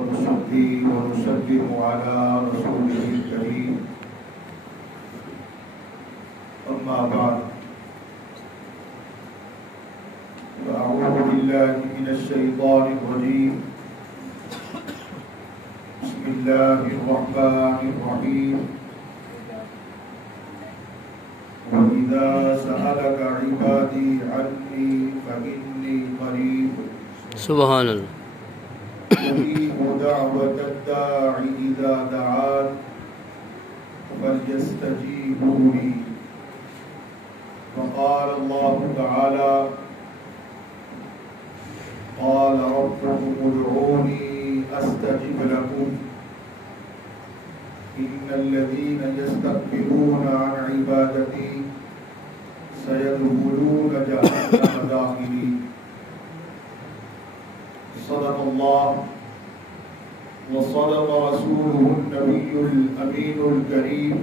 ونصلي ونسلم على رسوله الكريم أما بعد فأعوذ بالله من الشيطان الرجيم بسم الله الرحمن الرحيم وإذا سألك عبادي عني فإني قريب سبحان اللہ أجيب دعوة الداع إذا دعان فليستجيبوا لي وقال الله تعالى قال ربكم ادعوني أستجب لكم إن الذين يستكبرون عن عبادتي سيدخلون جهنم داخلين صدق الله وصدق رسوله النبي الأمين الكريم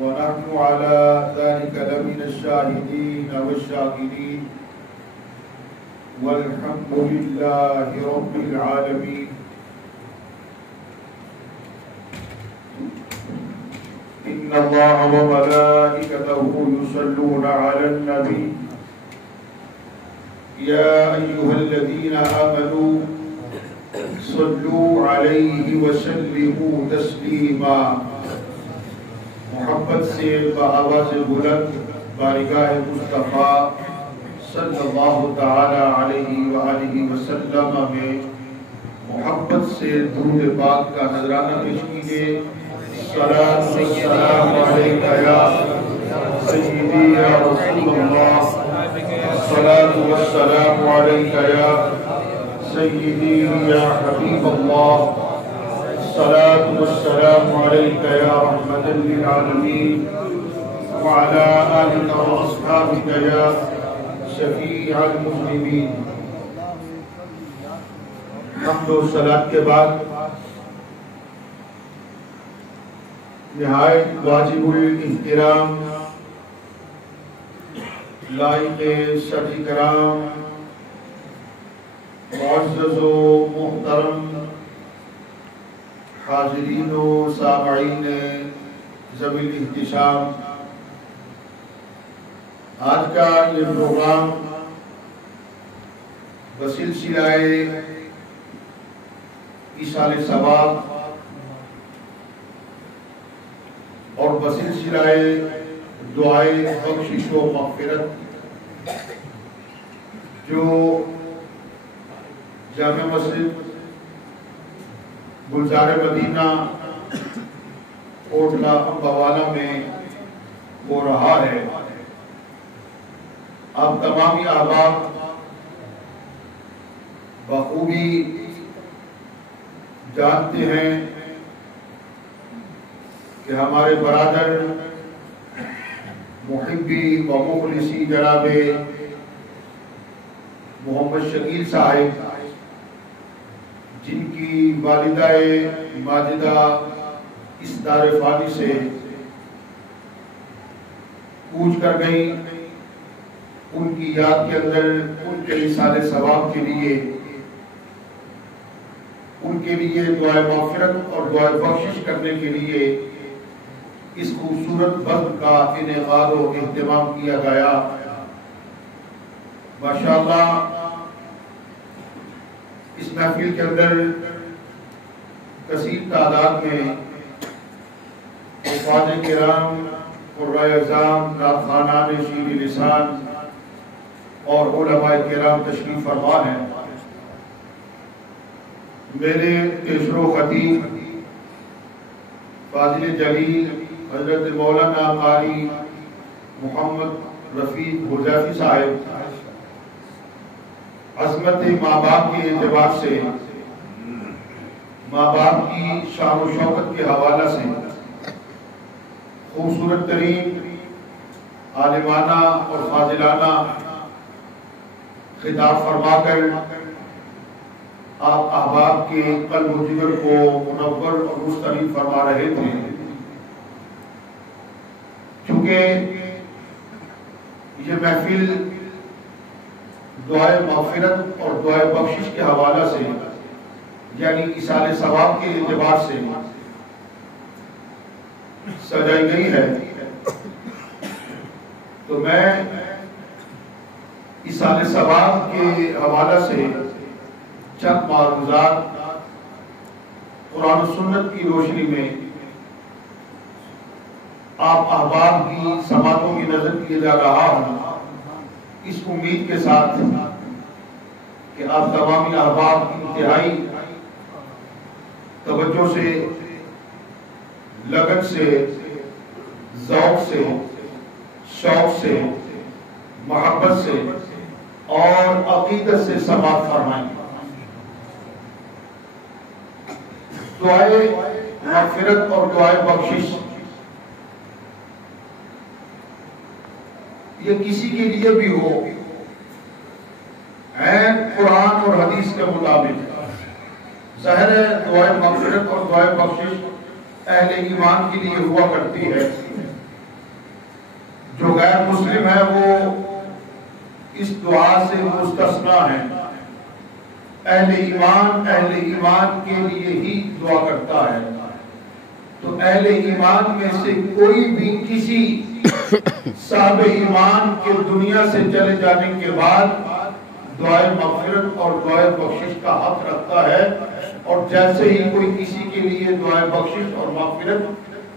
ونحن على ذلك لمن الشاهدين والشاكرين والحمد لله رب العالمين إن الله وملائكته يصلون على النبي يا أيها الذين آمنوا صلوا عليه وسلموا تسليما محبت سے بآواز بلند بارگاہ مصطفیٰ صلی اللہ تعالی علیہ وآلہ وسلم میں محبت سے درود پاک کا نذرانہ پیش کیجئے الصلاۃ والسلام علیک یا سیدی یا رسول اللہ الصلاۃ والسلام علیک یا سیدی یا حبیب اللہ الصلاۃ والسلام علیک یا رحمۃ للعالمین وعلی آلک واصحابک یا شفیع المذنبین۔ حمد و صلاۃ کے بعد نہایت واجب الاحترام لائق صدر کرام معزز و محترم حاضرین و سامعین ذوی الاحتشام، آج کا یہ پروگرام بسلسلہ ایصال ثواب اور بسلسلہ دعائے بخشش و مغفرت جو جامع مسجد گلزار مدینہ کوٹلہ امباوالہ میں ہو رہا ہے، آپ تمامی احباب بخوبی جانتے ہیں کہ ہمارے برادر محبی و مخلصی جناب محمد شکیل صاحب، جن کی والدہ ماجدہ اس دار فانی سے کوچ کر گئی، ان کی یاد کے اندر ان کے ایصال ثواب کے لیے دعائے مغفرت اور دعائے بخشش کرنے کے لیے اس خوبصورت بند کا انعقاد و اہتمام کیا گیا۔ ماشاءاللہ اس محفل کے اندر کثیر تعداد میں حفاظ کرام، قرائے اعظام، نعت شیر لسان اور علماء کرام تشریف فرما ہیں۔ میرے پیشرو خطیب فاضل جلیل حضرت مولانا قاری محمد رفیق حذیفی صاحب عظمت ماں باپ کے اعتبار سے، ماں باپ کی شان و شوکت کے حوالہ سے خوبصورت ترین عالمانہ اور فاضلانہ خطاب فرما کر آپ احباب کے قلب و جگر کو منور اور مسترد فرما رہے تھے۔ چونکہ یہ محفل دعائے مغفرت اور دعائے بخشش کے حوالہ سے یعنی ایصال ثواب کے اعتبار سے سجائی گئی ہے، تو میں ایصال ثواب کے حوالہ سے چند معروضات قرآن و سنت کی روشنی میں آپ احباب کی سماعتوں کی نظر کیے جا رہا ہوں، اس امید کے ساتھ کہ آپ تمامی احباب کی انتہائی توجہ سے، لگن سے، ذوق سے، شوق سے، محبت سے اور عقیدت سے سماعت فرمائیں۔ دعائے مغفرت اور دعائے بخشش یہ کسی کے لیے بھی ہو، عین قرآن اور حدیث کے مطابق ظاہر ہے دعائے مغفرت اور دعائے بخشش اہل ایمان کے لیے ہوا کرتی ہے، جو غیر مسلم ہے وہ اس دعا سے مستثنا ہے۔ اہل ایمان کے لیے ہی دعا کرتا ہے، تو اہل ایمان میں سے کوئی بھی کسی صاحب ایمان کے دنیا سے چلے جانے کے بعد دعائے مغفرت اور دعائے بخشش کا حق رکھتا ہے، اور جیسے ہی کوئی کسی کے لیے دعائے بخشش اور مغفرت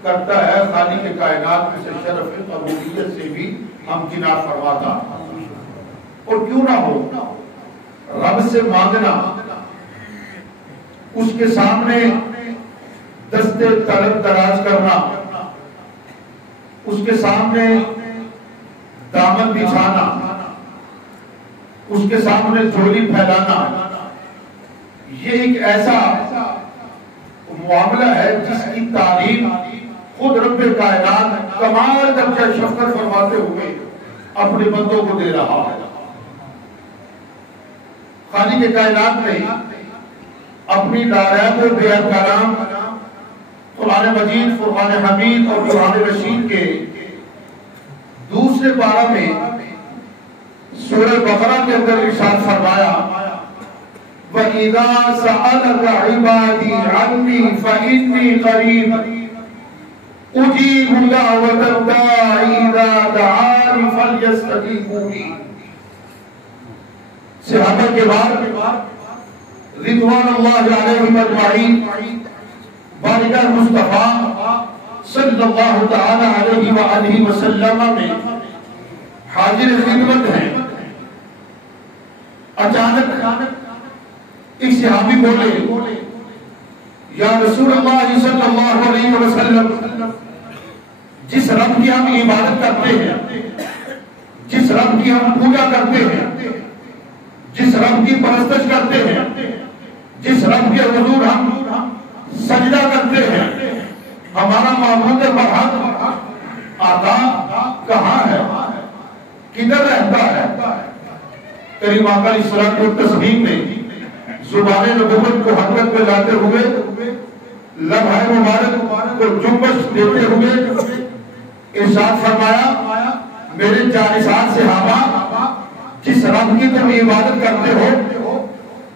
کرتا ہے، خالق کائنات میں سے شرف قبولیت سے بھی امکنار فرماتا۔ اور کیوں نہ ہو، رب سے مانگنا، اس کے سامنے دستے طلب دراز کرنا، اس کے سامنے دامن بچھانا، اس کے سامنے جھولی پھیلانا، یہ ایک ایسا معاملہ ہے جس کی تعلیم خود رب کائنات کمال درجہ شفقت فرماتے ہوئے اپنے بندوں کو دے رہا ہے۔ خالق کائنات نے اپنی نارائن و بیان کلام قرآن مجید، فرقان حمید اور قرآن رشید کے دوسرے پارہ میں سورہ بقرہ کے اندر ارشاد فرمایا، وَإِذَا سَأَلَكَ عِبَادِي عَنِّي فَإِنِّي قَرِيبٌ أُجِيبُ دَعْوَةَ الدَّاعِ إِذَا دَعَانِ فَلْيَسْتَجِيبُوا لِي۔ صحابہ کے بعد رضوان اللہ علیہم اجمعین بارگاہ مصطفیٰ صلی اللہ تعالی علیہ وآلہ وسلم میں حاضر خدمت ہیں۔ اچانک ایک صحابی بولے، یا رسول اللہ صلی اللہ علیہ وسلم، جس رب کی ہم عبادت کرتے ہیں، جس رب کی ہم پوجا کرتے ہیں، جس رب کی پرستش کرتے ہیں، جس رب کے حضور ہم سجدہ کرتے ہیں، ہمارا معبود برحق آقا کہاں ہے، کدھر رہتا ہے؟ کریم آقا علیہ الصلوۃ والتسلیم نے زبان نبوت کو حضرت میں لاتے ہوئے، لمحہ مبارک کو جنبش دیتے ہوئے ارشاد فرمایا، میرے جانثار صحابہ، جس رب کی تم عبادت کرتے ہو،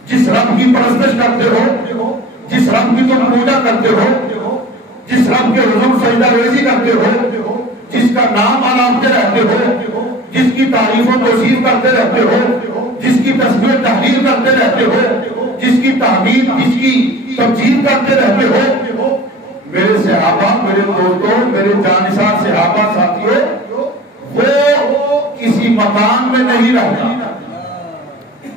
جس رب کی پرستش کرتے ہو، جس رب کی تم پوجا کرتے ہو، جس رب کے حضور سجدہ ریزی کرتے ہو، جس کا نام علامتے رہتے ہو، جس کی تعریف و توصیف کرتے رہتے ہو، جس کی تسبیح تحلیل کرتے رہتے ہو، جس کی تحمید، جس کی تمجید کرتے رہتے ہو، میرے صحابہ، میرے دوستوں، میرے جانثار صحابہ ساتھیوں، وہ کسی مکان میں نہیں رہتا،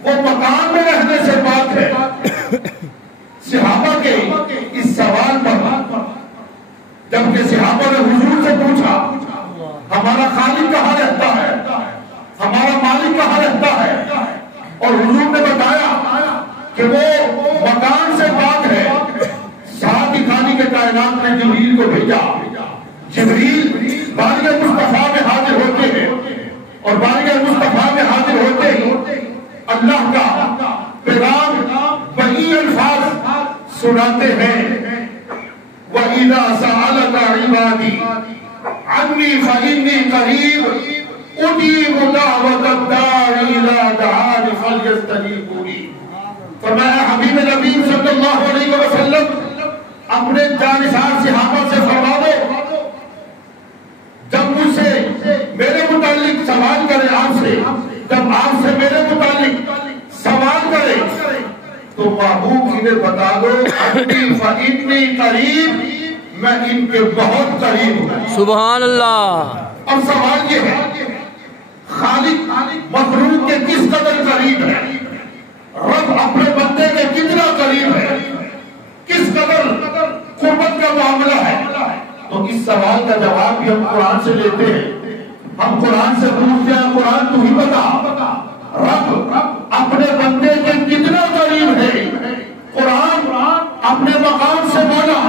وہ مکان میں رہنے سے بات ہے۔ صحابہ کے اس سوال پر جبکہ صحابہ نے حضور سے پوچھا، ہمارا خالق کہاں رہتا ہے، ہمارا مالک کہاں رہتا ہے، اور حضور نے بتایا کہ وہ مکان سے پاک ہے، ساتھ ہی خالق کائنات نے جبریل کو بھیجا۔ جبریل بارگاہ مصطفیٰ میں حاضر ہوتے ہیں، اور بارگاہ مصطفیٰ میں حاضر ہوتے ہی اللہ کا پیغام وہی الفاظ سناتے ہیں، وَإِذَا سَأَلَكَ عِبَادِي عَنِّي فَإِنِّي قَرِيبٌ أُجِيبُ دَعْوَةَ الدَّاعِ إِذَا دَعَانِ فَلْيَسْتَجِيبُوا لِي۔ فرمایا حبیب نبی صلی اللہ اپنے جانثار صحابہ سے فرما دو جب مجھ سے میرے متعلق سوال کرے آپ سے، جب آپ سے میرے متعلق سوال کرے تو محبوب انہیں بتا دو انی فانی قریب، میں ان کے بہت قریب ہوں۔ سبحان اللہ۔ اب سوال یہ ہے خالق مخلوق کے کس قدر قریب ہے، رب اپنے بندے کے کتنا قریب ہے، کس قدر قربت کا معاملہ ہے؟ تو اس سوال کا جواب بھی ہم قرآن سے لیتے ہیں، ہم قرآن سے پوچھتے ہیں قرآن تو ہی بتا رب اپنے بندے کے کتنا قریب ہے۔ قرآن اپنے مقام سے بولا،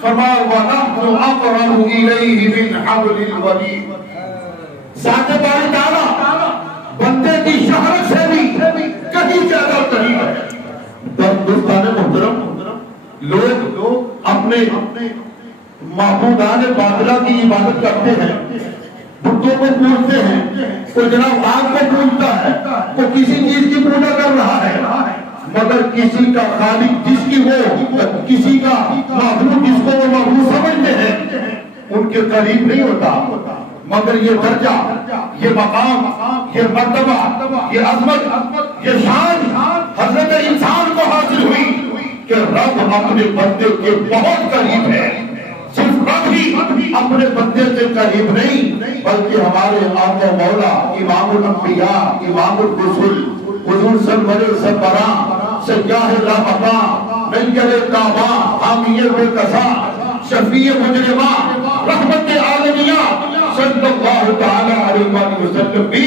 فرمایا وَنَحْنُ أَقْرَبُ إِلَيْهِ مِنْ حَبْلِ الْوَرِيدِ، ذات باری تعالیٰ بندے کی شہرت سے بھی کہیں زیادہ قریب ہے۔ دوستان محترم، لوگ اپنے معبودان باطلہ کی عبادت کرتے ہیں، بتوں کو پوجتے ہیں، کوئی جناب آگ کو پوجتا ہے، کوئی کسی چیز کی پوجا کر رہا ہے، مگر کسی کا خالق جس کی وہ، کسی کا معبود جس کو وہ معبود سمجھتے ہیں ان کے قریب نہیں ہوتا، مگر یہ درجہ، یہ مقام، یہ مرتبہ، یہ عظمت، یہ شان حضرت انسان کو حاصل ہوئی کہ رب اپنے بندے کے بہت قریب ہے۔ صرف رب ہی اپنے بندے سے قریب نہیں بلکہ ہمارے آقا مولا امام الانبیاء، امام الرسل، حضور سرور سربراہ، سیاہ لامکاں، منکر کعبہ، حامی بالقضا، شفیع مجرمہ، رحمت عالمیہ صلی اللہ تعالی علیہ وآلہ وسلم بھی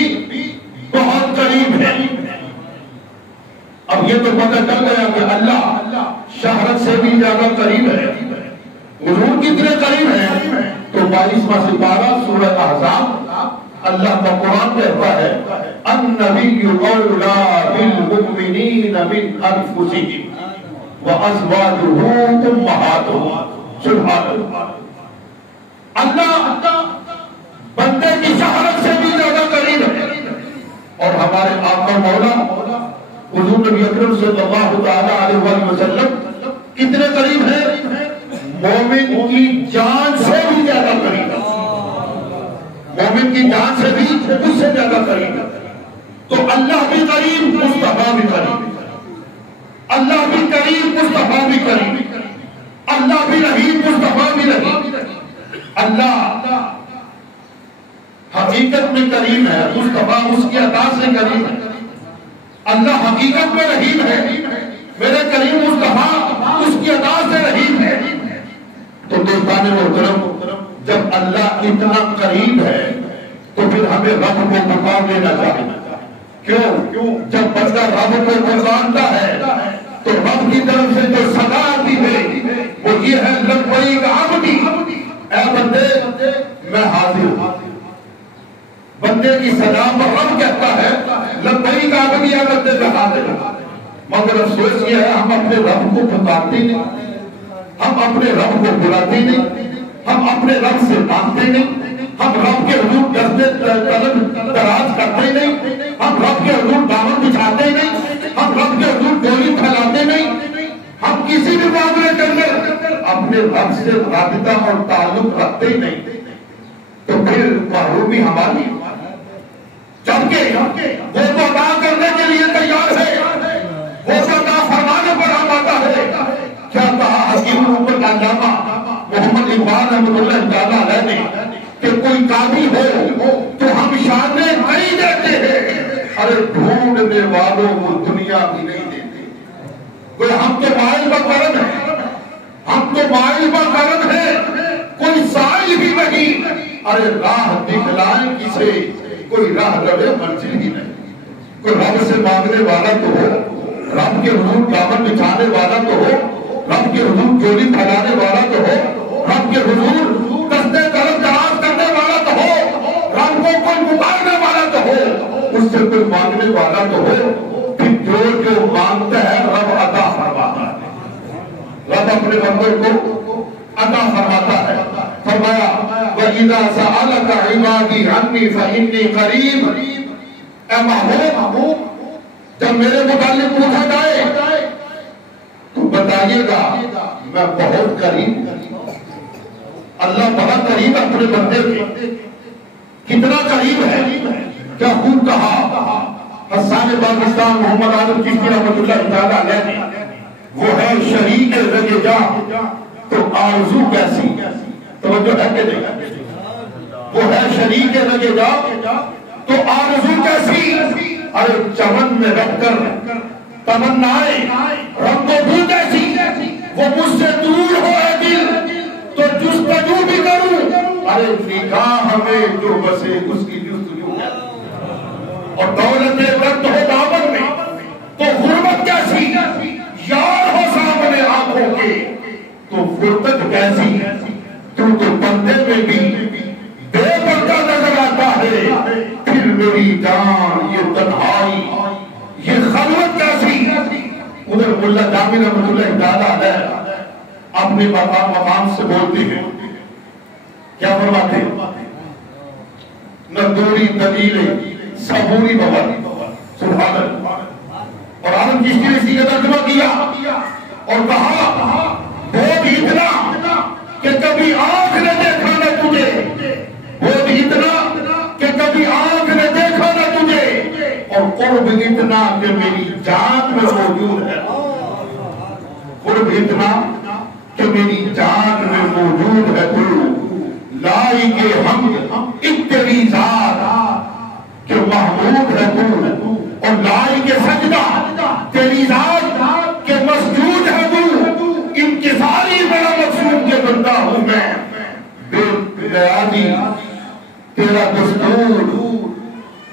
بہت قریب ہے۔ اب یہ تو پتہ چل گیا کہ اللہ شہرت سے بھی زیادہ قریب ہے، حضور کتنے قریب ہیں؟ تو 22واں سپارہ سورہ احزاب اللہ کا قرآن کہتا ہے النبی اولا بالمؤمنین من انفسہم وازواجہ امہاتہم۔ سبحان اللہ، اللہ بندے کی شہرت سے بھی زیادہ قریب ہے، اور ہمارے آقا مولا حضور نبی اکرم صلی اللہ تعالی علیہ وآلہ وسلم کتنے قریب ہیں؟ مومن کی جان سے بھی زیادہ قریب ہے، مومن کی جان سے بھی اس سے زیادہ قریب ہے۔ تو اللہ بھی قریب، مصطفیٰ بھی قریب، اللہ بھی قریب، مصطفیٰ بھی قریب، اللہ بھی رحیم، مصطفیٰ بھی رحیم۔ اللہ حقیقت میں قریب ہے، مصطفیٰ اس کی عطا سے قریب ہے۔ اللہ حقیقت میں رحیم ہے، میرے کریم مصطفیٰ اس کی عطا سے رحیم ہے۔ تو دوستان محترم، جب اللہ اتنا قریب ہے تو پھر ہمیں رب کو پکار لینا چاہیے۔ کیوں؟ جب بندہ رب کو پکارتا ہے تو رب کی طرف سے جو صدا آتی ہے وہ یہ ہے لبیک عبدی، اے بندے میں حاضر ہوں۔ بندے کی صدا پر رب کہتا ہے لبیک عبدی، اے بندے میں حاضر ہوں۔ مگر افسوس یہ ہے ہم اپنے رب کو پکارتے نہیں، ہم اپنے رب کو بلاتے نہیں، ہم اپنے رب سے مانگتے نہیں، ہم رب کے حضور دستے طلب دراز کرتے نہیں، ہم رب کے حضور دامن بچھاتے نہیں، ہم رب کے حضور گولی پھیلاتے نہیں، ہم کسی بھی معاملے کے اندر اپنے رب سے رابطہ اور تعلق رکھتے ہی نہیں، تو پھر محرومی ہماری۔ جبکہ وہ تو ادا کرنے کے لیے تیار ہے، وہ تو ادا فرمانے پر ہم آتا ہے۔ کیا کہا حکیم امت علامہ محمد اقبال رحمۃ اللہ تعالیٰ علیہ نے کہ کوئی قاضی ہو تو ہم شانے نہیں دیتے ہیں، ارے ڈھونڈنے والوں کو دنیا بھی نہیں دیتے۔ کوئی ہم تو مائل بکرم ہے، ہم تو مائل بکرم ہے، کوئی سائل بھی نہیں، ارے راہ دکھلائیں کسے، کوئی راہ لڑے منزل ہی نہیں۔ کوئی رب سے مانگنے والا تو ہو، رب کے حضور دامن بچھانے والا تو ہو، رب کے حضور گولی پھیلانے والا تو ہو، رب کے حضور دستے طلب دراز کرنے والا تو ہو، رب کو کوئی پکارنے والا تو ہو، اس سے کوئی مانگنے والا تو ہو، پھر جو مانگتا ہے رب عطا فرماتا ہے، رب اپنے بندوں کو عطا فرماتا ہے۔ فرمایا وَإِذَا سَأَلَكَ عِبَادِي عَنِّي فَإِنِّي قَرِيبٌ، اے محبوب جب میرے متعلق پوچھا جائے تو بتائیے گا میں بہت قریب، اللہ بڑا قریب اپنے بندے کے، کتنا قریب ہے، کیا خوب کہا حسان پاکستان محمد عالم چشتی رحمۃ اللہ تعالیٰ علیہ نے، وہ ہے شریک رگ جا تو آرزو کیسی، توجہ ہے کہ نہیں، وہ ہے شریک رگ جا تو آرزو کیسی، ارے چمن میں رکھ کر تمنائیں رب کو بھول کیسی، وہ مجھ سے دور ہو اے دل تو جستجو بھی کروں، ارے نگاہ میں جو بسے اس کی جستجو ہے، اور دولت وقت ہو دامن میں تو غربت کیسی، یار ہو سامنے آنکھوں کے تو فرقت کیسی، تو بندے میں بھی بے پردہ نظر آتا ہے، پھر میری جان یہ تنہائی یہ خلوت کیسی۔ ادھر ملا جامی رحمۃ اللہ تعالیٰ ہے اپنے مقام سے بولتے ہیں، کیا فرماتے ہیں، نہ دوری دلیلیں صبوری بابا، سبحان اللہ، اور عالم چشتی نے اسی کا ترجمہ کیا اور کہا بہت اتنا کہ کبھی آنکھ نے دیکھا نہ تجھے، بہت اتنا کہ کبھی آنکھ نے دیکھا نہ تجھے، اور قرب اتنا کہ میری جان میں موجود ہے، قرب اتنا کہ میری جان میں موجود ہے، تو لائی کے ہم اتنی ذات کہ محمود ہے تو، اور لائی کے سجدہ تیری ذات کہ مسجود ہے تو، انکساری میرا مقصود کے بندہ ہوں میں، بے بیادی تیرا دستور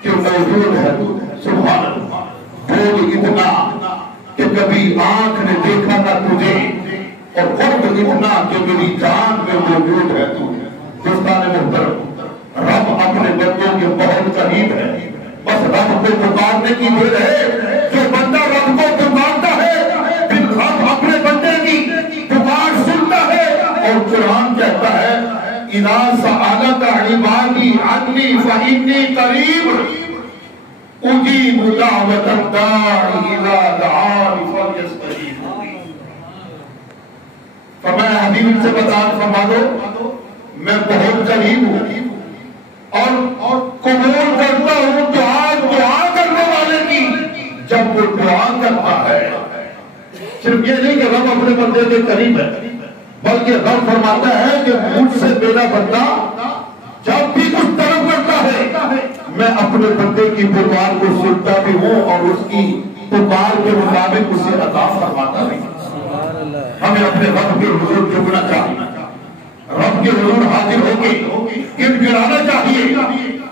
کہ موجود ہے، سبحان اللہ، بھول اتنا کہ کبھی آنکھ نے دیکھا نہ تجھے، اور قرب اتنا کہ میری جان میں موجود ہے تو۔ دوستان محترم، رب اپنے بندوں کے بہت قریب ہے، بس رب کو پکارنے کی دیر ہے، جو بندہ رب کو پکارتا ہے پھر رب اپنے بندے کی پکار سنتا ہے، اور قرآن کہتا ہے اِذَا سَأَلَكَ عِبَادِي عَنِّي فَإِنِّي قَرِيبٌ اُجِيبُ دَعْوَةَ الدَّاعِ إِذَا دَعَانِ فَلْيَسْتَجِیبُوا لِی۔ فرمایا حبیب سے فرما دو میں بہت قریب ہوں اور قبول کرتا ہوں دعا کرنے والے کی جب وہ دعا کرتا ہے۔ صرف یہ نہیں کہ رب اپنے بندے کے قریب ہے، بلکہ رب فرماتا ہے کہ مجھ سے میرا بندہ جب بھی کچھ طلب کرتا ہے میں اپنے بندے کی پکار کو سنتا بھی ہوں اور اس کی پکار کے مطابق اسے عطا فرماتا بھی۔ ہمیں اپنے رب کے حضور جھکنا چاہیے، رب کے حضور حاضر ہو کے گڑگڑانا چاہیے،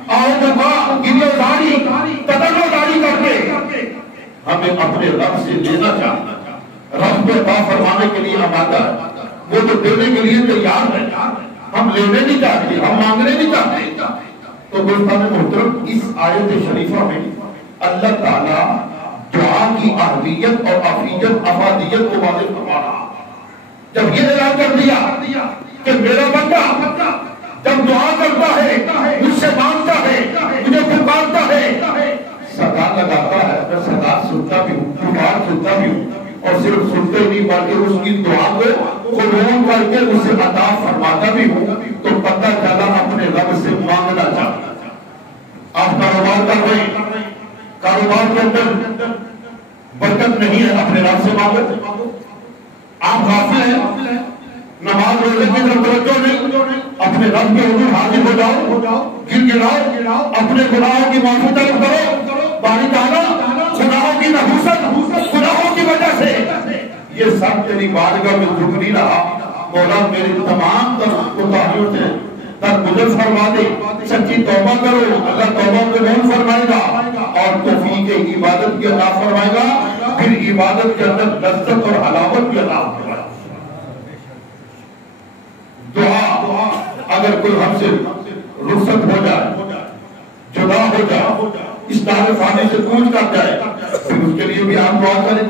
آؤ دفعہ گریہ داری تدلو داری کر کے ہمیں اپنے رب سے لینا چاہیے۔ رب کو عطا فرمانے کے لیے آمادہ ہے، وہ تو دینے کے لیے تیار ہے، ہم لینے نہیں چاہتے، ہم مانگنے نہیں چاہتے۔ تو دوستان محترم، اس آیت شریفہ میں اللہ تعالیٰ دعا کی اہمیت اور افادیت کو واضح فرما رہا۔ جب یہ اعلان کر دیا کہ میرا بندہ جب دعا کرتا ہے، مجھ سے مانگتا ہے، مجھے پکارتا ہے، صدا لگاتا ہے، میں صدا سنتا بھی ہوں، پکار سنتا بھی ہوں، اور صرف سنتے نہیں بلکہ اس کی دعا کو قبول کر کے اسے عطا فرماتا بھی ہوں، تو پتہ چلا اپنے رب سے مانگنا چاہتا۔ آپ کاروبار کر رہے ہیں، کاروبار کے اندر برکت نہیں ہے، اپنے رب سے مانگو۔ آپ غافل ہیں، نماز روزے کی طرف توجہ نہیں، اپنے رب کے حضور حاضر ہو جاؤ، گڑگڑاؤ، اپنے گناہوں کی معافی طلب کرو، باری تعالیٰ گناہوں کی نحوست، گناہوں کی وجہ سے یہ سب تیری بارگاہ میں جھک نہیں رہا، مولا میرے تمام کوتاہیوں سے درگزر فرما دے، سچی توبہ کرو، اللہ توبہ قبول فرمائے گا اور توفیق عبادت کی عطا فرمائے گا، پھر عبادت کے اندر لذت اور حلاوت کی عطا فرمائے گا۔ دعا اگر کوئی ہم سے رخصت ہو جائے، جدا ہو جائے، اس دار فانی سے کوچ کر جائے، پھر اس کے لیے بھی آپ دعا کریں۔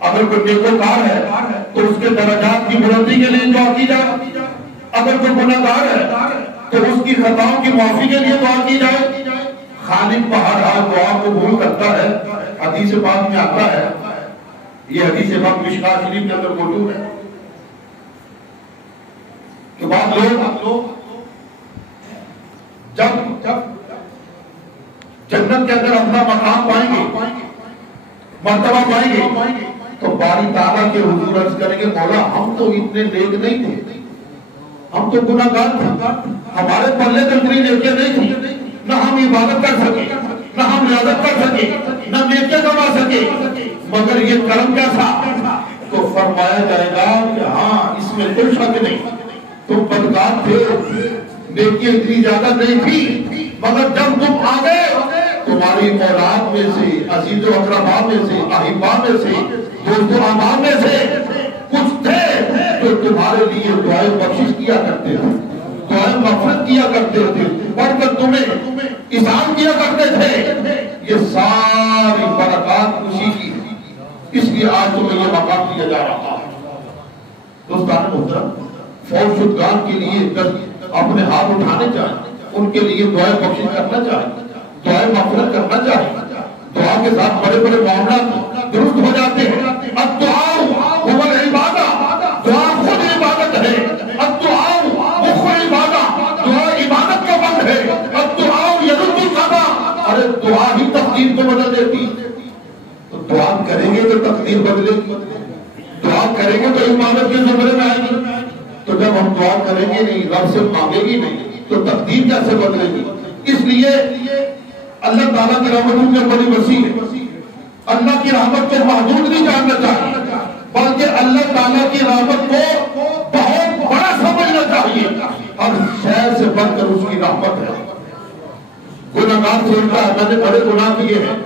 اگر کوئی نیکوکار ہے تو اس کے درجات کی بلندی کے لیے دعا کی جائے، اگر کوئی گناہگار ہے تو اس کی خطاؤں کی معافی کے لیے دعا کی جائے۔ خالق بہرحال دعا قبول کرتا ہے، حدیث پاک میں آتا ہے یہ حدیث پاک مشکات شریف کے اندر موجود ہے کہ بعض لوگ جب جنت کے اندر اپنا مقام پائیں گے، مرتبہ پائیں گے، تو باری تعالیٰ کے حضور عرض کریں گے مولا ہم تو اتنے نیک نہیں تھے، ہم تو گناہگار تھے، ہمارے پلے تو اتنی نیکیاں نہیں تھی، نہ ہم عبادت کر سکے، نہ ہم ریاضت کر سکے، نہ نیکیاں کما سکے، مگر یہ کرم کیسا؟ تو فرمایا جائے گا کہ ہاں اس میں کوئی شک نہیں، تم بدکار تھے، نیکیاں اتنی زیادہ نہیں تھی، مگر جب تم آ گئے تمہاری اولاد میں سے، عزیز و اقربا میں سے، احبا میں سے، دوست و احباب میں سے کچھ تھے جو تمہارے لیے دعائیں بخشش کیا کرتے تھے، دعائیں مغفرت کیا کرتے تھے، پڑھ کر تمہیں احسان کیا کرتے تھے، یہ ساری برکات اسی کی، اس لیے آج تمہیں یہ مقام دیا جا رہا ہے۔ دوستان محترم، فوت شدگان کے لیے اپنے ہاتھ اٹھانے چاہیں، ان کے لیے دعائیں بخشش کرنا چاہیں، دعائیں مغفرت کرنا چاہیں، دعا کے ساتھ بڑے بڑے معاملات درست ہو جاتے ہیں۔ الدعاء هو العبادہ، دعا خود عبادت ہے، الدعاء مخ عبادہ، دعا عبادت کا بند ہے، الدعاء یرد القضا، ارے دعا ہی تقدیر کو بدل دیتی، تو دعا کریں گے تو تقدیر بدلے گی، دعا کریں گے تو عبادت کے زمرے میں آئے گی، تو جب ہم دعا کریں گے نہیں، رب سے مانگے گی نہیں، تو تقدیر کیسے بدلے گی؟ اس لیے اللہ تعالیٰ کی رحمتوں میں بڑی وسیع ہے، اللہ کی رحمت کو محدود نہیں جاننا چاہیے، بلکہ اللہ تعالیٰ کی رحمت کو بہت بڑا سمجھنا چاہیے، ہر شہر سے بڑھ کر اس کی رحمت ہے۔ گناہگار سوچتا ہے میں نے بڑے گناہ کیے ہیں،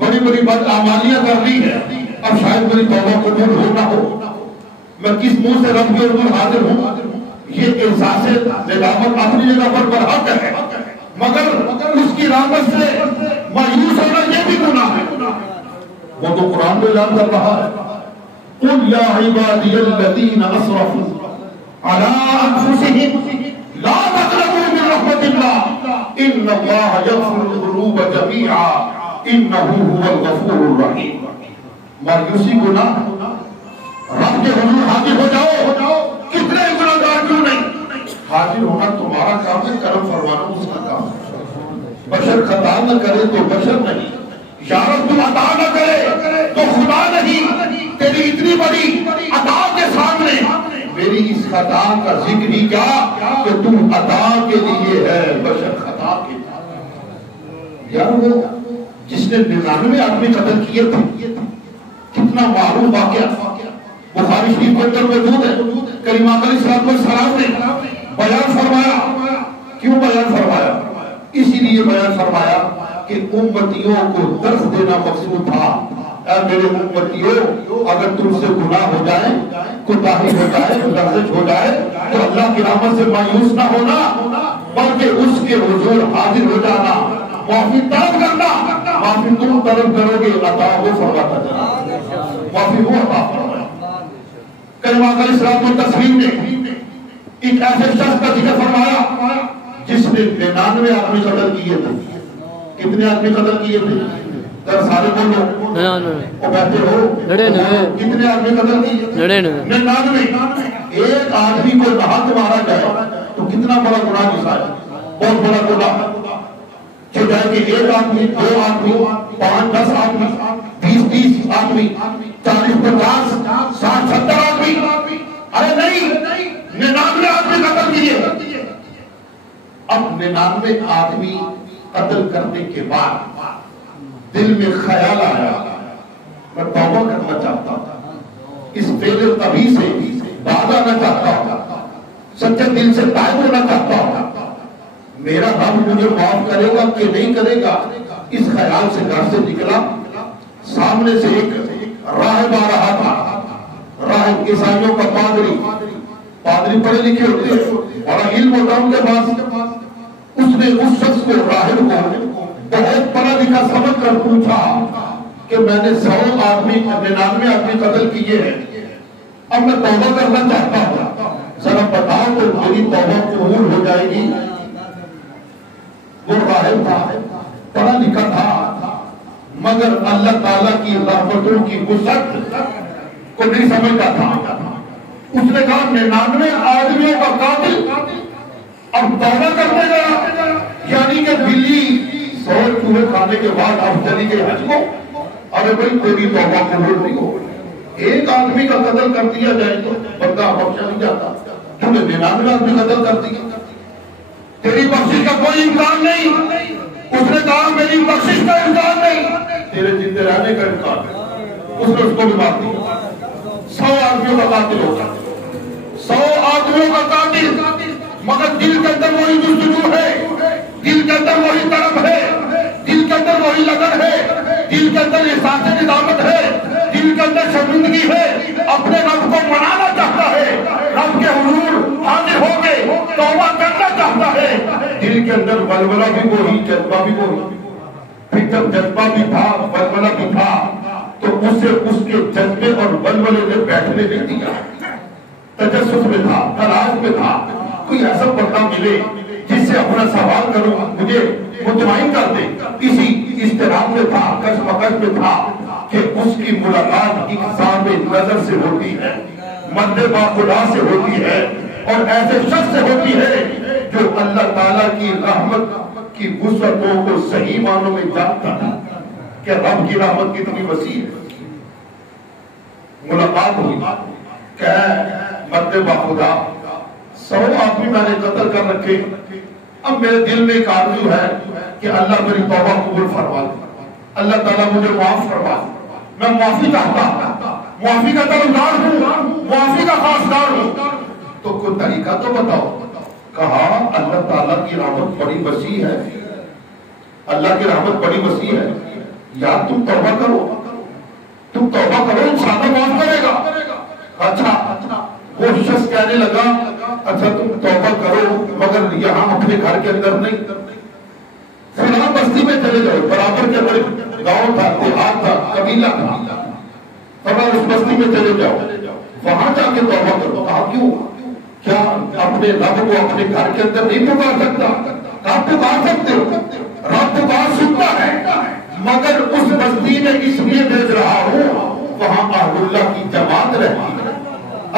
بڑی بڑی بدعمالیاں کر لی ہے، اب شاید میری توبہ قبول ہو نہ ہو، میں کس منہ سے رب کے حضور حاضر ہوں، یہ احساس ندامت اپنی جگہ پر برحق ہے، مگر اس کی رحمت سے مایوس ہونا یہ بھی گناہ ہے۔ وہ تو قرآن میں اعلان کر رہا ہے قُلْ يَا عِبَادِيَ الَّذِينَ أَسْرَفُوا عَلَىٰ أَنفُسِهِمْ لَا تَقْنَطُوا مِن رَحْمَةِ اللَّهِ إِنَّ اللَّهَ يَغْفِرُ الذُّنُوبَ جَمِيعًا إِنَّهُ هُوَ الْغَفُورُ الرَّحِيمُ۔ مایوسی گناہ، رب کے حضور حاضر ہو جاؤ، کتنے گناہگار کیوں نہیں، حاضر ہونا تمہارا کام ہے، کرم فرمانا اس کا کام ہے۔ بشر خطا نہ کرے تو بشر نہیں، یا رب تم عطا نہ کرے تو خدا نہیں، تیری اتنی بڑی عطا کے سامنے میری اس خطا کا ذکر ہی کیا کہ تم عطا کے لیے ہے، بشر خطا کے لیے۔ یار وہ جس نے 99 آدمی قتل کیے تھے، کتنا معروف واقعہ بخاری شریف کے اندر موجود ہے، کریم آقا علیہ السلام نے بیان فرمایا۔ کیوں بیان فرمایا؟ اسی لیے بیان فرمایا کہ امتیوں کو درس دینا مقصود تھا، اے میرے امتیوں اگر تم سے گناہ ہو جائے، کوتاہی ہو جائے، لغزش ہو جائے تو اللہ کی رحمت سے مایوس نہ ہونا، بلکہ اس کے حضور حاضر ہو جانا، معافی طلب کرنا، معافی تم طلب کرو گے عطا وہ فرماتا جانا، معافی وہ عطا فرمایا۔ کریم آقا علیہ السلام نے ایک ایسے شخص کا ذکر فرمایا جس نے 99 آدمی قتل کیے تھے۔ کتنے آدمی قتل کیے تھے؟ در سارے بولو، وہ بیٹھے ہو، کتنے آدمی قتل کیے؟ 99۔ ایک آدمی کو نہا کے مارا جائے تو کتنا بڑا گناہ کی سائے، بہت بڑا گناہ جو جائے کہ ایک آدمی، 2 آدمی، 5 10 آدمی، 20 30 آدمی، 40 50 60 70 آدمی، ارے نہیں 99 آدمی قتل کیے۔ اب 99 آدمی قتل کرنے کے بعد دل میں خیال آیا میں توبہ کرنا چاہتا ہوں، اس فعل طبی سے باز آنا چاہتا ہوں، سچے دل سے تائب ہونا چاہتا ہوں، میرا رب مجھے معاف کرے گا کہ نہیں کرے گا، اس خیال سے گھر سے نکلا۔ سامنے سے ایک راہب آ رہا تھا، راہب عیسائیوں کا پادری پڑھے لکھے ہوتے ہیں، بڑا علم ہوتا ان کے پاس۔ اس نے اس شخص کو، راہب کو بہت پڑھا لکھا سمجھ کر پوچھا کہ میں نے 100 آدمی 99 آدمی قتل کیے ہیں، اب میں توبہ کرنا چاہتا ہوں، ذرا بتاؤ تو میری توبہ قبول ہو جائے گی۔ وہ راہب تھا، پڑھا لکھا تھا، مگر اللہ تعالیٰ کی رحمتوں کی وسعت کو نہیں سمجھتا تھا. اس نے کہا 99 آدمیوں کا قاتل اب توبہ کرنے گیا، یعنی کہ بلی 100 چوہے کھانے کے بعد اب چلی گئی حج کو. ارے بھائی تیری توبہ قبول نہیں ہو. ایک آدمی کا قتل کر دیا جائے تو بندہ بخشا نہیں جاتا، تمہیں 99 آدمی قتل کر دیا، تیری بخشش کا کوئی امکان نہیں. اس نے کہا میری بخشش کا امکان نہیں، تیرے زندہ رہنے کا امکان ہے. اس نے اس کو بھی مار دیا. 100 آدمیوں کا قاتل ہوگا، 100 آدمیوں کا قاتل، مگر دل کے اندر وہی جستجو ہے، دل کے اندر وہی طلب ہے، دل کے اندر وہی لگن ہے، دل کے اندر احساس ندامت ہے، دل کے اندر شرمندگی ہے، اپنے رب کو منانا چاہتا ہے، رب کے حضور حاضر ہو کے توبہ کرنا چاہتا ہے. دل کے اندر ولولہ بھی وہی، جذبہ بھی وہی. پھر جب جذبہ بھی تھا، ولولہ بھی تھا، تو اسے اس کے جذبے اور ولولے نے بیٹھنے نہیں دیا. تجسس میں تھا، تلاش میں تھا، کوئی ایسا بندہ ملے جس سے اپنا سوال کروں، مجھے مطمئن کر دے. اسی اضطراب میں تھا، کشمکش میں تھا کہ اس کی ملاقات ایک سامع نظر سے ہوتی ہے، مد با خدا سے ہوتی ہے، اور ایسے شخص سے ہوتی ہے جو اللہ تعالیٰ کی رحمت کی وسعتوں کو صحیح معنوں میں جانتا ہے کہ رب کی رحمت کتنی وسیع ہے. ملاقات ہوئی کہ مد با خدا 100 آدمی میں نے قتل کر رکھے، اب میرے دل میں ایک آرزو ہے کہ اللہ میری توبہ قبول فرما دے، اللہ تعالیٰ مجھے معاف فرما دے. میں معافی چاہتا ہوں، معافی کا طلبگار ہوں، معافی کا خواستگار ہوں. تو کوئی طریقہ تو بتاؤ. کہا اللہ تعالیٰ کی رحمت بڑی وسیع ہے، اللہ کی رحمت بڑی وسیع ہے، یار تم توبہ کرو، تم توبہ کرو، انشاءاللہ معاف کرے گا. اچھا وہ شخص کہنے لگا اچھا تم توبہ کرو مگر یہاں اپنے گھر کے اندر نہیں، فلاں بستی میں چلے جاؤ. برابر کے اندر گاؤں تھا، دیہات تھا، قبیلہ تھا، فرمایا اس بستی میں چلے جاؤ، وہاں جا کے توبہ کرو. کہا کیوں؟ کیا اپنے رب کو اپنے گھر کے اندر نہیں پکار سکتا؟ آپ پکار سکتے ہو، رب پکار سنتا ہے، مگر اس بستی میں اس لیے بھیج رہا ہوں وہاں اہل اللہ کی جماعت رہتی ہے،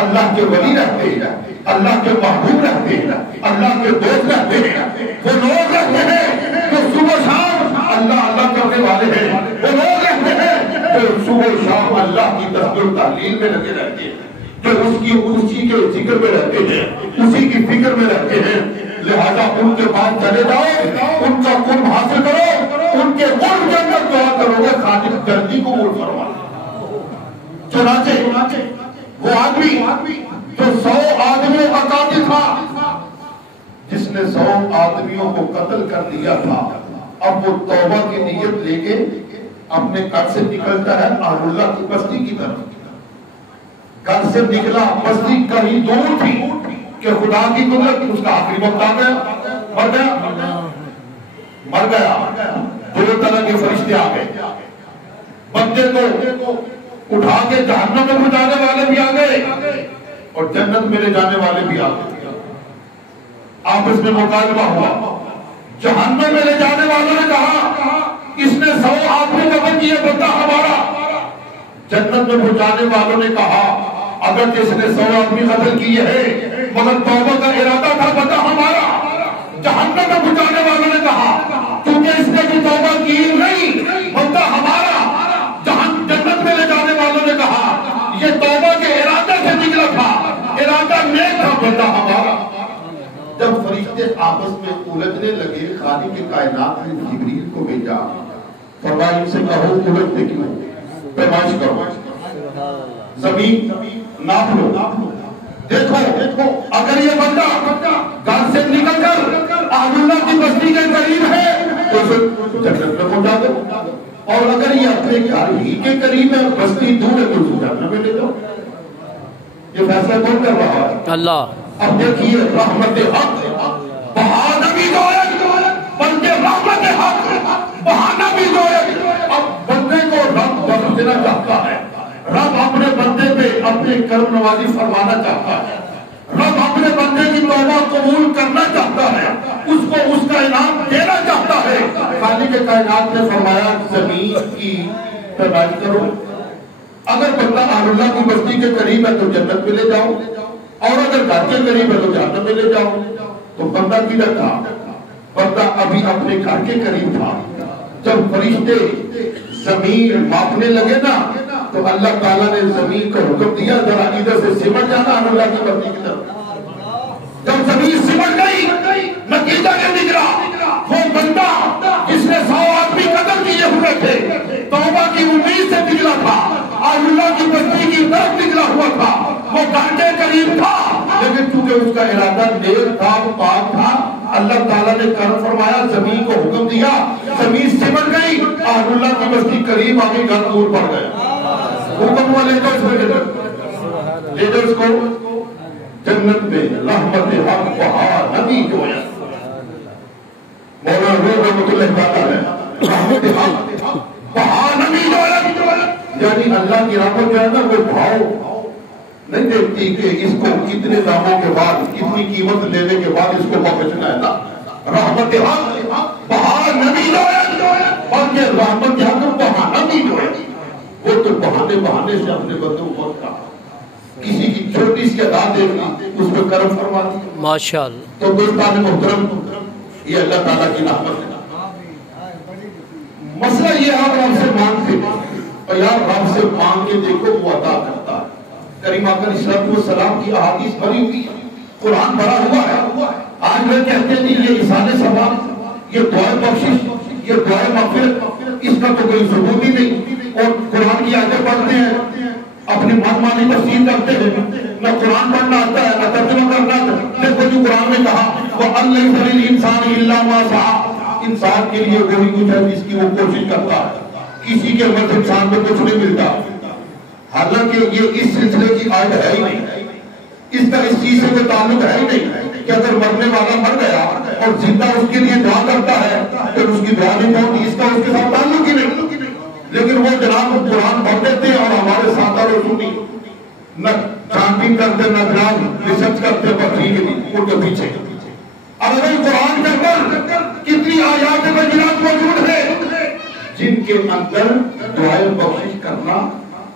اللہ کے ولی رہتے ہیں، اللہ کے محبوب رہتے ہیں، اللہ کے دوست رہتے ہیں، وہ لوگ رہتے ہیں جو صبح شام اللہ اللہ کرنے والے ہیں، وہ لوگ رہتے ہیں جو صبح شام اللہ کی تسبیح و تحلیل میں لگے رہتے ہیں، جو اسی کے ذکر میں رہتے ہیں، اسی کی فکر میں رہتے ہیں. لہذا ان کے پاس چلے جاؤ، ان کا قرب حاصل کرو، ان کے قرب کے اندر دعا کرو گے خالق جلدی قبول فرما. چنانچہ وہ آدمی جو 100 آدمیوں کا قاتل تھا، جس نے 100 آدمیوں کو قتل کر دیا تھا، اب وہ توبہ کی نیت لے کے اپنے گھر سے نکلتا ہے اہل اللہ کی بستی کی طرف. گھر سے نکلا، بستی کہیں دور تھی کہ خدا کی قدرت اس کا آخری وقت آ گیا، مر گیا. 2 طرح کے فرشتے آ گئے، بندے کو اٹھا کے جہنم میں پہنچانے والے بھی آ گئے اور جنت میں لے جانے والے بھی آ گئے. آپس میں مکالمہ ہوا. جہنم میں لے جانے والوں نے کہا اس نے 100 آدمی قتل کیے، بندہ ہمارا. جنت میں پہنچانے والوں نے کہا اگر جس نے 100 آدمی قتل کیے ہیں مگر توبہ کا ارادہ تھا، بندہ ہمارا. جہنم میں پہنچانے والوں نے کہا کیونکہ اس نے بھی توبہ کی نہیں، بندہ ہمارا. جنت میں لے جانے والوں نے کہا یہ توبہ کے ارادے سے نکلا تھا، ارادہ نیک تھا، بندہ ہمارا. جب فرشتے آپس میں الجھنے لگے، خالق کے کائنات نے جبریل کو بھیجا، فرمایا ان سے کہو الجھتے کیوں، پیمائش کرو، زمین ناپ لو، دیکھو اگر یہ بندہ گھر سے نکل کر اہل اللہ کی بستی کے قریب ہے تو اسے جنت میں پہنچا دو، اور اگر یہ اپنے گھر ہی کے قریب ہے، بستی دور ہے، تو اسے جنت میں لے جاؤ. یہ فیصلہ کون کر رہا ہے؟ اللہ. اب دیکھیے رحمت حق بہانہ بھی جو ہے، بلکہ رحمت حق بہانہ بھی جو ہے. اب بندے کو رب بخشنا چاہتا ہے، رب اپنے بندے پہ اپنے کرم نوازی فرمانا چاہتا ہے، رب اپنے بندے کی توبہ قبول کرنا چاہتا ہے، اس کو اس کا انعام دینا چاہتا ہے. خالق کائنات نے فرمایا زمین کی پیمائش کرو، اگر بندہ اہل اللہ کی بستی کے قریب ہے تو جنت میں لے جاؤ، اور اگر گھر کے قریب ہے تو جہنم میں لے جاؤ۔ تو بندہ کدھر تھا؟ بندہ ابھی اپنے گھر کے قریب تھا۔ جب فرشتے زمین ماپنے لگے نا تو اللہ تعالیٰ نے زمین کو حکم دیا ذرا ادھر سے سمٹ جانا اہل اللہ کی بستی کی طرف۔ جب زمین سمٹ گئی نتیجہ کیا نکلا؟ وہ بندہ جس نے 100 آدمی قتل کیے ہوئے تھے، توبہ کی امید سے نکلا تھا، اللہ کی بستی کی طرف نکلا ہوا تھا، وہ گھر کے قریب تھا، لیکن چونکہ اس کا ارادہ نیک تھا، پاک تھا، اللہ تعالیٰ نے کرم فرمایا، زمین کو حکم دیا، زمین سمٹ گئی، اللہ کی بستی قریب آ گئی، گھر دور پڑ گیا۔ حکم ہوا لے جاؤ اس کو جنت، لے جاؤ اس کو جنت میں، رحمت حق بہا نبی جو ہے مولانا روح رحمت اللہ تعالیٰ ہے، رحمت حق بہا نبی جو ہے، یعنی اللہ کی رحمت جو ہے نا وہ بھاؤ نہیں دیکھتی کہ اس کو کتنے داموں کے بعد کتنی قیمت لینے کے بعد اس کو بخشنا ہے نا، رحمت حق بہا نبی جو ہے، اور یہ رحمت حق بہا نبی جو ہے وہ تو بہانے سے اپنے بندوں کو کہا، کسی کی چھوٹی سی ادا دیکھنا اس پہ کرم فرما دی ماشاءاللہ۔ تو دوستان محترم، یہ اللہ تعالیٰ کی رحمت ہے۔ مسئلہ یہ آپ رب سے مانگتے اور یار رب سے مانگ کے دیکھو وہ عطا کرتا ہے۔ کریم آقا علیہ السلام کی احادیث بھری ہوئی ہے، قرآن بھرا ہوا ہے۔ آج لوگ کہتے ہیں یہ احسان ثواب، یہ دعائے بخشش، یہ دعائے مغفرت، اس کا تو کوئی ثبوت ہی نہیں، اور قرآن کی آیتیں پڑھتے ہیں، اپنی من مانی تفسیر کرتے ہیں، نہ قرآن پڑھنا آتا ہے نہ ترجمہ کرنا آتا ہے۔ دیکھو جو قرآن نے کہا وَأَلَّيْسَ لِلْإِنسَانِ إِلَّا مَا سَعَىٰ، انسان کے لیے وہی کچھ ہے جس کی وہ کوشش کرتا ہے، کسی کے مرد انسان کو کچھ نہیں ملتا۔ حالانکہ یہ اس سلسلے کی آیت ہے ہی نہیں، اس کا اس چیز سے کوئی تعلق ہے ہی نہیں کہ اگر مرنے والا مر گیا اور زندہ اس کے لیے دعا کرتا ہے پھر اس کی دعا نہیں پہنچی، اس کا اس کے ساتھ تعلق ہی نہیں۔ لیکن وہ جناب قرآن پڑھ دیتے ہیں اور ہمارے ساتھ اور سنی نہ چھانبین کرتے نہ جناب ریسرچ کرتے، پر ٹھیک ہے ان کے پیچھے۔ اب اگر قرآن کے اندر کتنی آیات بینات موجود ہے جن کے اندر دعائے بخشش کرنا،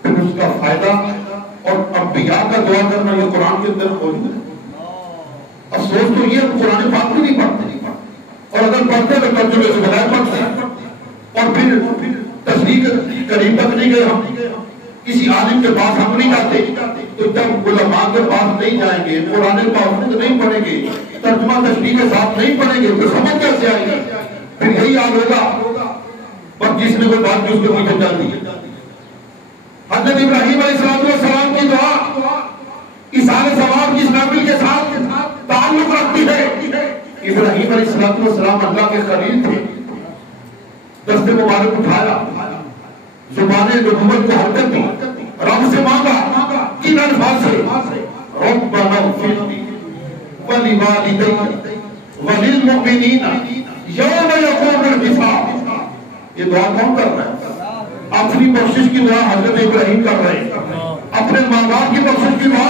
پھر اس کا فائدہ اور انبیاء کا دعا کرنا یہ قرآن کے اندر موجود ہے۔ افسوس تو یہ قرآن پاک بھی نہیں پڑھتے، اور اگر پڑھتے تو ترجمے سے بغیر پڑھتے ہیں، اور پھر تشریح قریب تک نہیں گئے، ہم کسی عالم کے پاس ہم نہیں جاتے، تو جب علماء کے پاس نہیں جائیں گے، قرآن پاک نہیں پڑھیں گے، ترجمہ تشریح کے ساتھ نہیں پڑھیں گے، تو سمجھ کیسے آئیں گے؟ پھر یہی حال ہوگا، پر جس نے کوئی بات بھی اس کو پیچھے چل دی۔ حضرت ابراہیم علیہ السلام کی دعا ایصال ثواب کی نافل کے ساتھ تعلق رکھتی ہے۔ ابراہیم علیہ السلام اللہ کے خلیل تھے، دست مبارک اٹھایا، زبان نبوت کو حرکت دی، رب سے مانگا، کن الفاظ سے؟ ربنا اغفر لی ولوالدی وللمؤمنین یوم یقوم الحساب۔ یہ دعا کون کر رہا ہے؟ اپنی بخشش کی دعا حضرت ابراہیم کر رہے ہیں، اپنے ماں باپ کی بخشش کی دعا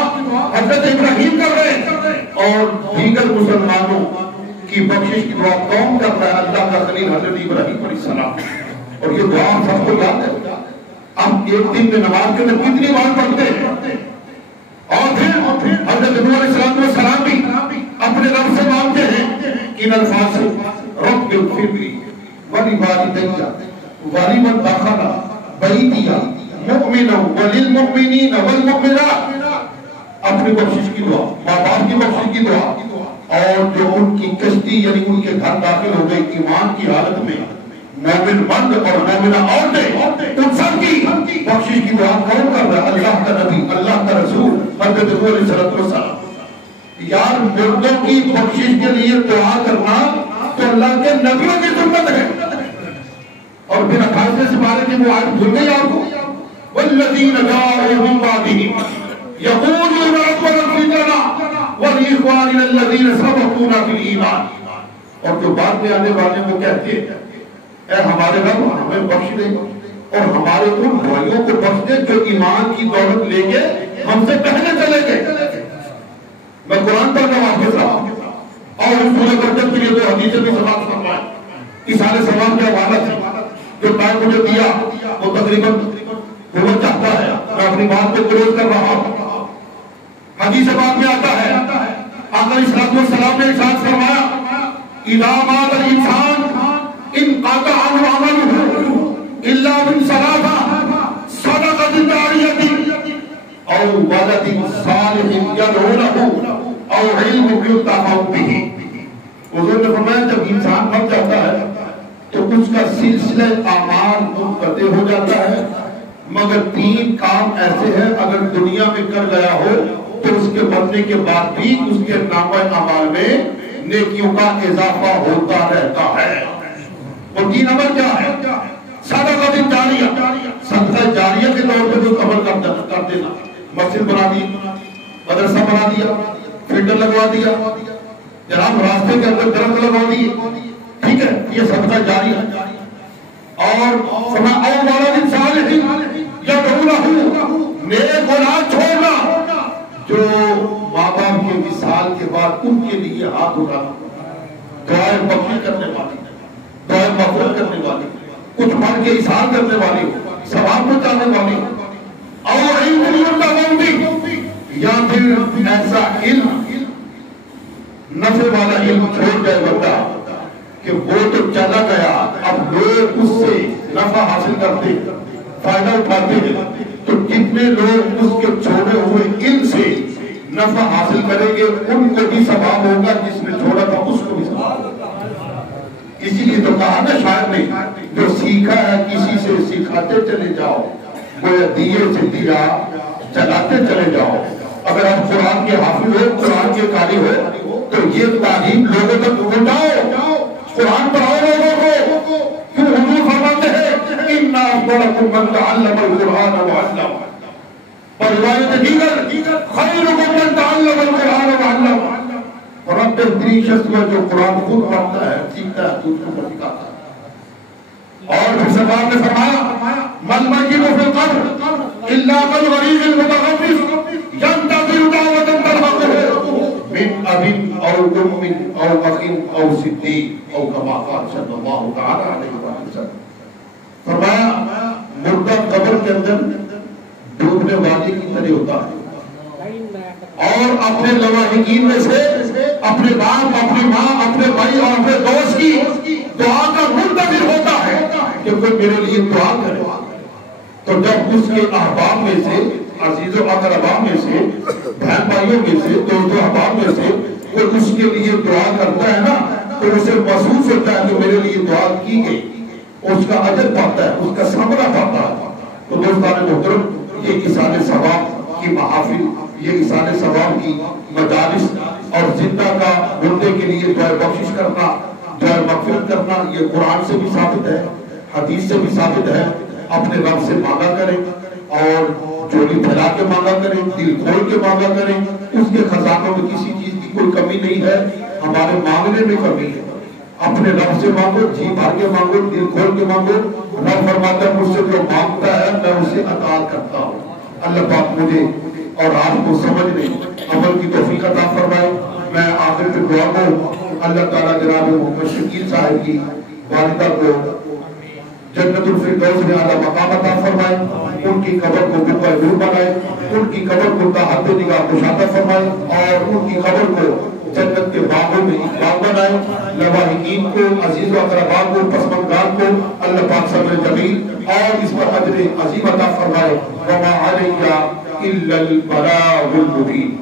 حضرت ابراہیم کر رہے ہیں، اور دیگر مسلمانوں کی بخشش کی دعا کون کر رہا ہے؟ اللہ کا خلیل حضرت ابراہیم علیہ السلام۔ اور یہ دعا ہم سب کو یاد ہے۔ اب ایک دن میں نماز کے اندر کتنی بار پڑھتے ہیں، اور پھر حضرت نبی علیہ السلام بھی اپنے رب سے مانگتے ہیں، کن الفاظ سے؟ رب اغفر لی ولوالدی ولمن دخل بیتی مؤمنا وللمؤمنین والمؤمنات۔ اپنی بخشش کی دعا، ماں باپ کی بخشش کی دعا، اور جو ان کی کشتی یعنی ان کے گھر داخل ہو گئے ایمان کی حالت میں، مومن مرد اور مومنہ عورتیں، ان سب کی بخشش کی دعا کون کر رہا ہے؟ اللہ کا نبی، اللہ کا رسول حضرت نبی علیہ السلام۔ یار مردوں کی بخشش کے لیے دعا کرنا تو اللہ کے نبیوں کی سنت ہے۔ اور پھر 28 سپارے کی وہ آیت بھول گئی آپ کو، والذین جاءوا من بعدهم یقولون ربنا اغفر لنا ولإخواننا الذین سبقونا بالایمان۔ اور جو بعد میں آنے والے وہ کہتے ہیں اے ہمارے رب ہمیں بخش دے اور ہمارے ان بھائیوں کو بخش دے جو ایمان کی دولت لے کے ہم سے پہلے چلے گئے۔ میں قرآن پڑھ رہا ہوں آپ کے ساتھ، اور اس سورہ برکت کے لیے تو حدیثیں بھی سماعت فرمائیں۔ ایصال ثواب کے حوالہ سے جو ٹائم مجھے دیا وہ تقریباً بہت چاہتا ہے، کو کلوز کر رہا ہوں۔ حدیث پاک میں آتا ہے آقا علیہ السلام نے ارشاد فرمایا اذا مات الانسان انقطع عنه عمله الا من ثلاث صدقۃ جاریہ او ولد صالح يدعو له او علم ينتفع به۔ حضور نے فرمایا جب انسان مر جاتا ہے تو اس کا سلسلہ اعمال منقطع ہو جاتا ہے، مگر 3 کام ایسے ہیں اگر دنیا میں کر گیا ہو تو اس کے مرنے کے بعد بھی اس کے نامہ اعمال میں نیکیوں کا اضافہ ہوتا رہتا ہے۔ اور 3 عمل کیا ہے؟ صدقۃ جاریہ، صدقہ جاریہ کے طور پہ جو عمل کر دینا، مسجد بنا دی، مدرسہ بنا دیا، فلٹر لگوا دیا، جناب راستے کے اندر درخت لگوا دیے، ٹھیک ہے، یہ صدقہ جاریہ۔ اور فرمایا او ولد صالح يدعو له، نیک اولاد چھوڑنا جو ماں باپ کے وصال کے بعد ان کے لیے ہاتھ اٹھانا، دعائیں مغفرت کرنے والی، دعائیں مغفرت کرنے والی، کچھ پڑھ کے اظہار کرنے والی، ثواب پہنچانے والی، اور علم ينتفع به، یا پھر ایسا علم نفع والا علم چھوڑ جائے بندہ کہ وہ تو چلا گیا، اب لوگ اس سے نفع حاصل کرتے فائدہ اٹھاتے ہیں، تو کتنے لوگ اس کے چھوڑے ہوئے علم سے نفع حاصل کریں گے، ان کو بھی ثواب ہوگا، جس نے چھوڑا تھا اس کو بھی ثواب ہوگا۔ اسی لیے تو کہا نا شاعر نے جو سیکھا ہے کسی سے سکھاتے چلے جاؤ، گویا دیے سے دیا جلاتے چلے جاؤ۔ اگر آپ قرآن کے حافظ ہو، قرآن کے قاری ہو تو یہ تعلیم لوگوں تک پہنچاؤ، قرآن پڑھاؤ لوگوں کو۔ کیوں حضور فرماتے ہیں اِنَّ أَفْضَلَكُم مَّن تَعَلَّمَ الْقُرْآنَ وَعَلَّمَهُ، اور روایت دیگر خَيْرُكُم مَّن تَعَلَّمَ الْقُرْآنَ وَعَلَّمَهُ، اور اب بہترین شخص وہ جو قرآن خود پڑھتا ہے، سیکھتا ہے، دوسروں کو سکھاتا ہے۔ اور پھر سرکار نے فرمایا مَن مَيِّتُ فِي الْقَبْرِ إِلَّا كَالْغَرِيقِ الْمُتَغَمِّسِ يَنتَظِرُ دَعْوَةً تَلْحَقُهُ من اب او ام او اخ او صدیق او کما قال صلی اللہ تعالی علیہ وسلم۔ فرمایا مردہ قبر کے اندر ڈوبنے والے کی طرح ہوتا ہے، اور اپنے لواحقین میں سے اپنے باپ، اپنی ماں، اپنے بھائی اور اپنے دوست کی دعا کا منتظر ہوتا ہے کہ کوئی میرے لیے دعا کرے۔ تو جب اس کے احباب میں سے، عزیز و اقربا میں سے، بہن بھائیوں میں سے، دوست و احباب میں سے کوئی اس کے لیے دعا کرتا ہے نا، تو اسے محسوس ہوتا ہے کہ میرے لیے دعا کی گئی، اس کا اجر پاتا ہے، اس کا ثمرہ پاتا ہے۔ تو دوستان محترم، یہ اِیصال ثواب کی محافل، یہ اِیصال ثواب کی مجالس اور زندہ کا مردے کے لیے دعائے بخشش کرنا، دعائے مغفرت کرنا، یہ قرآن سے بھی ثابت ہے، حدیث سے بھی ثابت ہے۔ اپنے رب سے مانگا کریں اور جھولی پھیلا کے مانگا کریں، دل کھول کے مانگا کریں، اس کے خزانوں میں کسی چیز کی کوئی کمی نہیں ہے، ہمارے مانگنے میں کمی ہے۔ اپنے رب سے مانگو، جی بھر کے مانگو، دل کھول کے مانگو۔ رب فرماتا ہے مجھ سے جو مانگتا ہے میں اسے عطا کرتا ہوں۔ اللہ پاک مجھے اور آپ کو سمجھنے عمل کی توفیق عطا فرمائے۔ میں آخر میں دعا کو اللہ تعالیٰ جناب محمد شکیل صاحب کی والدہ کو جنت الفردوس میں اعلیٰ مقام عطا فرمائے، ان کی قبر کو بقعہ نور بنائے، ان کی قبر کو تحت نگاہ کشادہ فرمائے، اور ان کی قبر کو جنت کے باغوں میں اقبال بنائے۔ لواحقین کو، عزیز و اقربا کو، پسماندگان کو اللہ پاک صبر جمیل اور اس پر اجر عظیم عطا فرمائے۔ وما علیہ الا البلاغ المبین۔